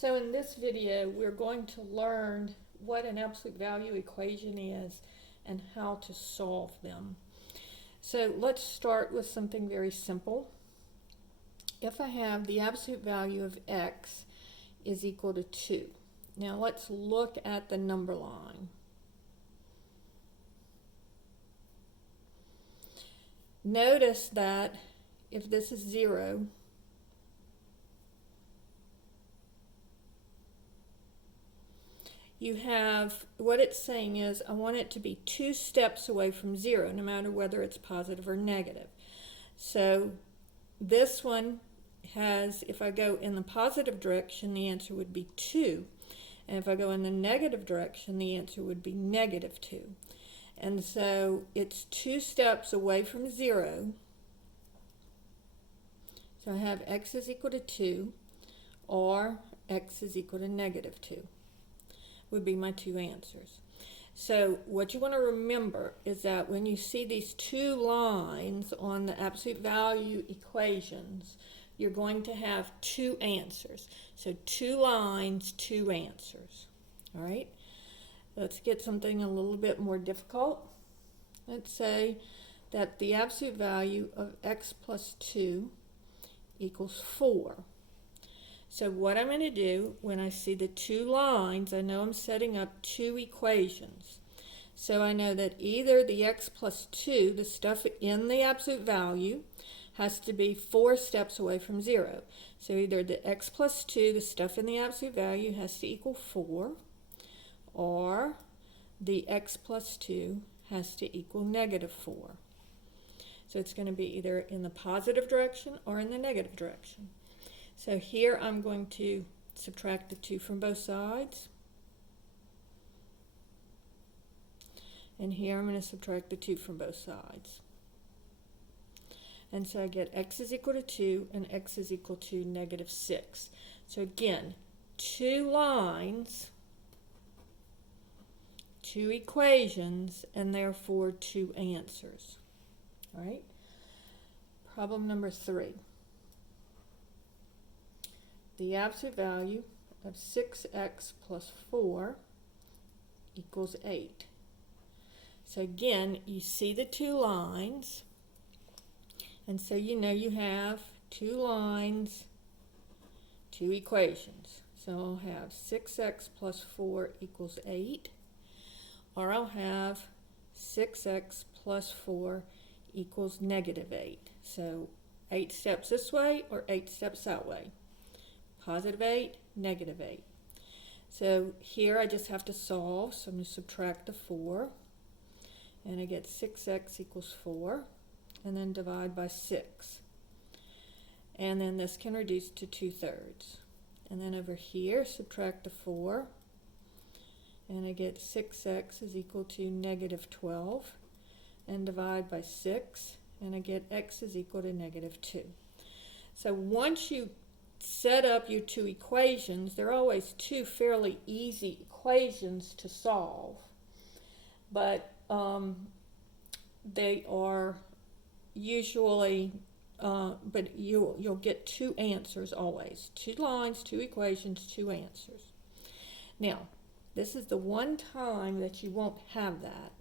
So in this video, we're going to learn what an absolute value equation is and how to solve them. So let's start with something very simple. If I have the absolute value of x is equal to 2. Now let's look at the number line. Notice that if this is 0, you have, what it's saying is, I want it to be 2 steps away from 0, no matter whether it's positive or negative. So this one has, if I go in the positive direction, the answer would be 2. And if I go in the negative direction, the answer would be negative 2. And so it's 2 steps away from 0. So I have x is equal to 2, or x is equal to negative 2. Would be my two answers. So what you want to remember is that when you see these two lines on the absolute value equations, you're going to have two answers. So 2 lines, 2 answers. All right? Let's get something a little bit more difficult. Let's say that the absolute value of x plus 2 equals 4. So what I'm going to do when I see the 2 lines, I know I'm setting up 2 equations. So I know that either the x plus 2, the stuff in the absolute value, has to be 4 steps away from 0. So either the x plus 2, the stuff in the absolute value, has to equal 4, or the x plus 2 has to equal negative 4. So it's going to be either in the positive direction or in the negative direction. So here I'm going to subtract the 2 from both sides. And here I'm going to subtract the 2 from both sides. And so I get x is equal to 2 and x is equal to negative 6. So again, 2 lines, 2 equations, and therefore 2 answers. All right? Problem number 3. The absolute value of 6x plus 4 equals 8. So again, you see the 2 lines, and so you know you have 2 lines, 2 equations. So I'll have 6x plus 4 equals 8, or I'll have 6x plus 4 equals negative 8. So 8 steps this way or 8 steps that way. Positive 8, negative 8. So here I just have to solve. So I'm going to subtract the 4. And I get 6x equals 4. And then divide by 6. And then this can reduce to 2/3. And then over here, subtract the 4. And I get 6x is equal to negative 12. And divide by 6. And I get x is equal to negative 2. So once you set up your 2 equations, they're always 2 fairly easy equations to solve, but they are usually, but you'll get 2 answers always. 2 lines, 2 equations, 2 answers. Now, this is the one time that you won't have that.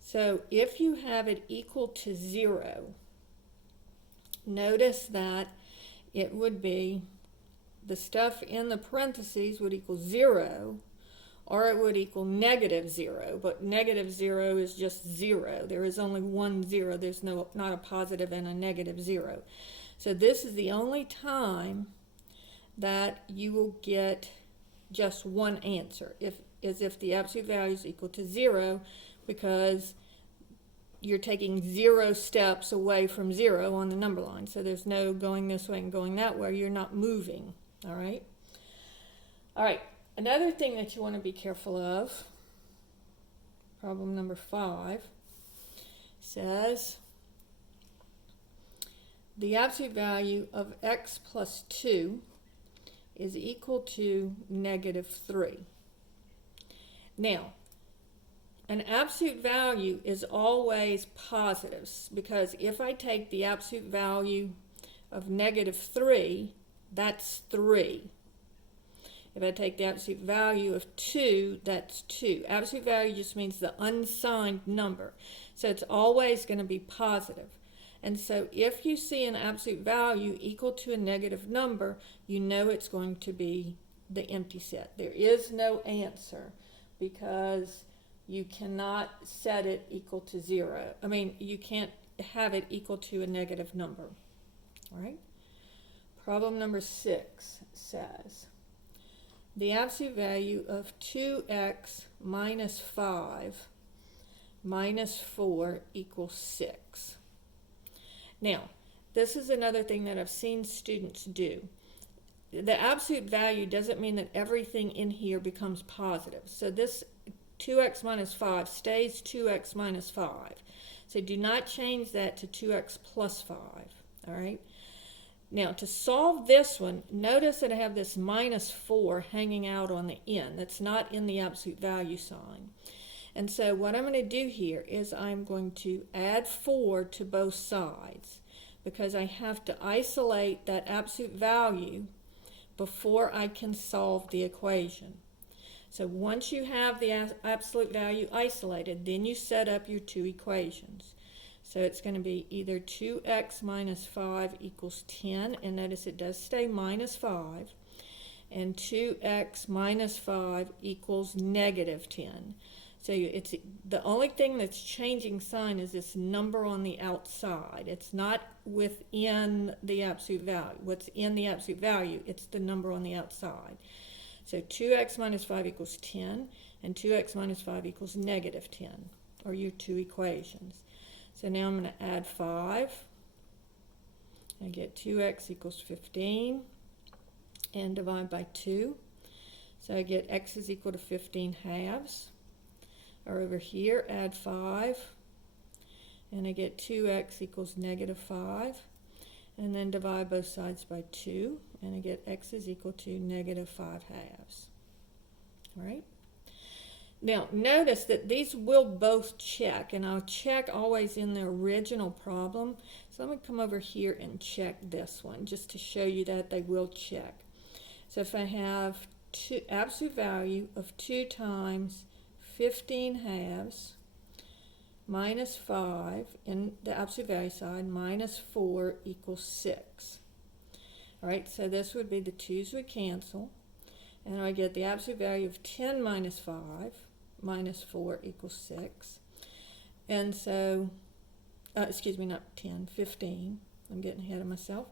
So if you have it equal to 0, notice that it would be the stuff in the parentheses would equal 0, or it would equal negative 0, but negative 0 is just 0. There is only one 0. There's not a positive and a negative 0. So this is the only time that you will get just one answer, if the absolute value is equal to 0, because you're taking 0 steps away from 0 on the number line. So there's no going this way and going that way. You're not moving. All right? All right. Another thing that you want to be careful of, problem number 5, says the absolute value of x plus 2 is equal to negative 3. Now, an absolute value is always positive, because if I take the absolute value of -3, that's 3. If I take the absolute value of 2, that's 2. Absolute value just means the unsigned number. So it's always going to be positive. And so if you see an absolute value equal to a negative number, you know it's going to be the empty set. There is no answer because you cannot set it equal to 0. I mean, you can't have it equal to a negative number. All right? Problem number 6 says, the absolute value of 2x minus 5 minus 4 equals 6. Now, this is another thing that I've seen students do. The absolute value doesn't mean that everything in here becomes positive. So this 2x minus 5 stays 2x minus 5. So do not change that to 2x plus 5. All right? Now, to solve this one, notice that I have this minus 4 hanging out on the end. That's not in the absolute value sign. And so what I'm going to do here is I'm going to add 4 to both sides because I have to isolate that absolute value before I can solve the equation. So once you have the absolute value isolated, then you set up your two equations. So it's going to be either 2x minus 5 equals 10, and notice it does stay minus 5, and 2x minus 5 equals negative 10. So it's the only thing that's changing sign is this number on the outside. It's not within the absolute value. What's in the absolute value, it's the number on the outside. So 2x minus 5 equals 10, and 2x minus 5 equals negative 10, or your two equations. So now I'm going to add 5. I get 2x equals 15, and divide by 2. So I get x is equal to 15 halves. Or over here, add 5, and I get 2x equals negative 5. And then divide both sides by 2, and I get x is equal to negative 5 halves. All right? Now, notice that these will both check, and I'll check always in the original problem. So I'm going to come over here and check this one, just to show you that they will check. So if I have absolute value of 2 times 15 halves minus 5 in the absolute value side minus 4 equals 6. All right, so this would be the 2's would cancel, and I get the absolute value of 10 minus 5 minus 4 equals 6. And so, excuse me, not 10, 15. I'm getting ahead of myself.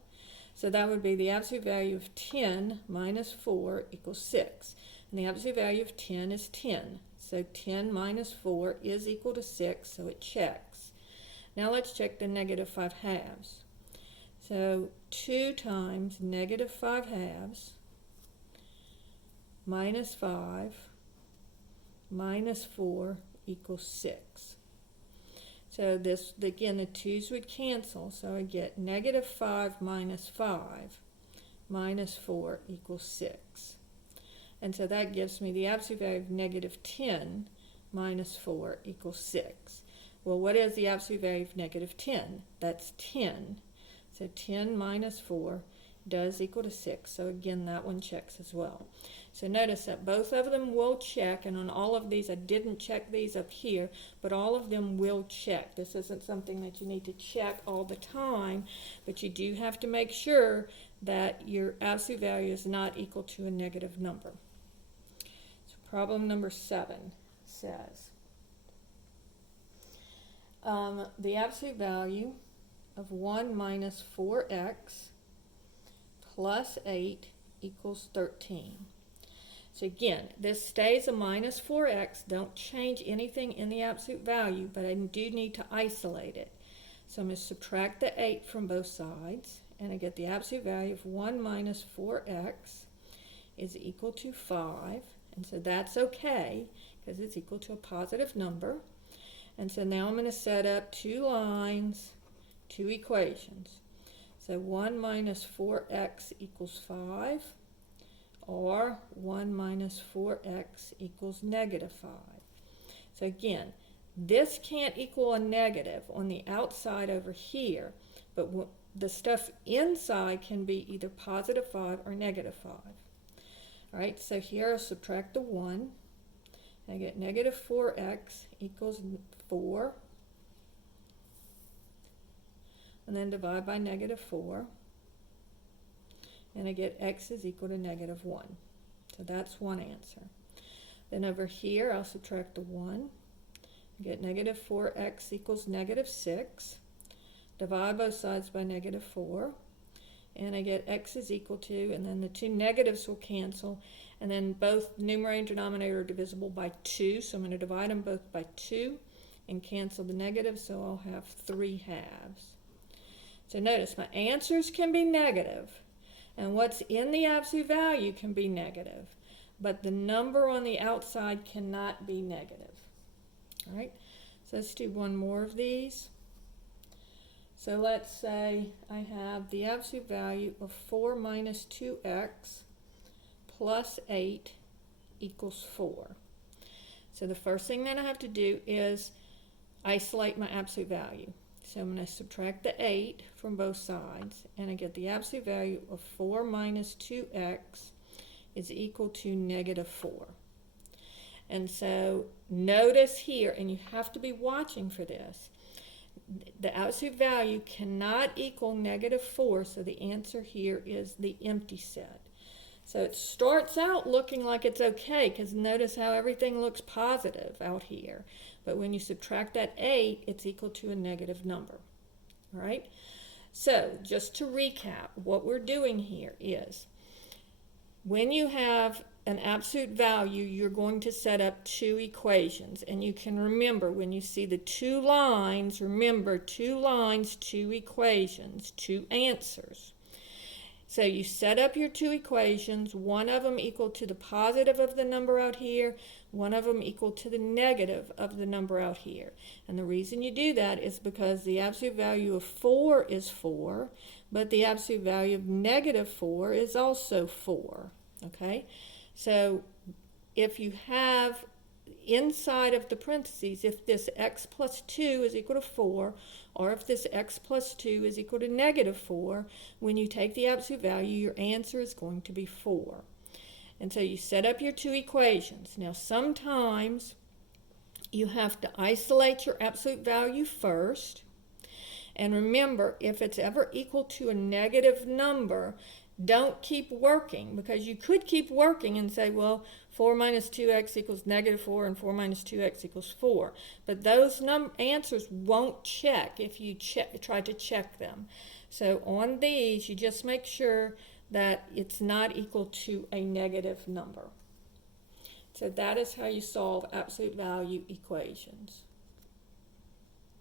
So that would be the absolute value of 10 minus 4 equals 6. And the absolute value of 10 is 10. So 10 minus 4 is equal to 6, so it checks. Now let's check the negative 5 halves. So 2 times negative 5 halves minus 5 minus 4 equals 6. So this, again, the 2's would cancel, so I get negative 5 minus 5 minus 4 equals 6. And so that gives me the absolute value of negative 10 minus 4 equals 6. Well, what is the absolute value of negative 10? That's 10. So 10 minus 4 does equal to 6. So again, that one checks as well. So notice that both of them will check, and on all of these, I didn't check these up here, but all of them will check. This isn't something that you need to check all the time, but you do have to make sure that your absolute value is not equal to a negative number. Problem number 7 says, the absolute value of 1 minus 4x plus 8 equals 13. So again, this stays a minus 4x. Don't change anything in the absolute value, but I do need to isolate it. So I'm going to subtract the 8 from both sides, and I get the absolute value of 1 minus 4x is equal to 5. And so that's okay, because it's equal to a positive number. And so now I'm going to set up 2 lines, 2 equations. So 1 minus 4x equals 5, or 1 minus 4x equals negative 5. So again, this can't equal a negative on the outside over here, but the stuff inside can be either positive 5 or negative 5. All right, so here I'll subtract the 1. I get negative 4x equals 4. And then divide by negative 4. And I get x is equal to negative 1. So that's one answer. Then over here, I'll subtract the 1. I get negative 4x equals negative 6. Divide both sides by negative 4. And I get x is equal to, and then the two negatives will cancel. And then both numerator and denominator are divisible by 2. So I'm going to divide them both by 2 and cancel the negatives. So I'll have 3 halves. So notice my answers can be negative. And what's in the absolute value can be negative. But the number on the outside cannot be negative. All right, so let's do one more of these. So let's say I have the absolute value of 4 minus 2x plus 8 equals 4. So the first thing that I have to do is isolate my absolute value. So I'm going to subtract the 8 from both sides, and I get the absolute value of 4 minus 2x is equal to negative 4. And so notice here, and you have to be watching for this, the absolute value cannot equal negative 4, so the answer here is the empty set. So it starts out looking like it's okay, because notice how everything looks positive out here. But when you subtract that 8, it's equal to a negative number. All right? So just to recap, what we're doing here is when you have an absolute value, you're going to set up two equations. And you can remember when you see the two lines, remember 2 lines, 2 equations, 2 answers. So you set up your 2 equations, one of them equal to the positive of the number out here, one of them equal to the negative of the number out here. And the reason you do that is because the absolute value of 4 is 4, but the absolute value of negative 4 is also 4. Okay? So if you have inside of the parentheses, if this x plus 2 is equal to 4, or if this x plus 2 is equal to negative 4, when you take the absolute value, your answer is going to be 4. And so you set up your 2 equations. Now sometimes you have to isolate your absolute value first. And remember, if it's ever equal to a negative number, don't keep working, because you could keep working and say, well, 4 minus 2x equals negative 4 and 4 minus 2x equals 4. But those answers won't check if you try to check them. So on these, you just make sure that it's not equal to a negative number. So that is how you solve absolute value equations.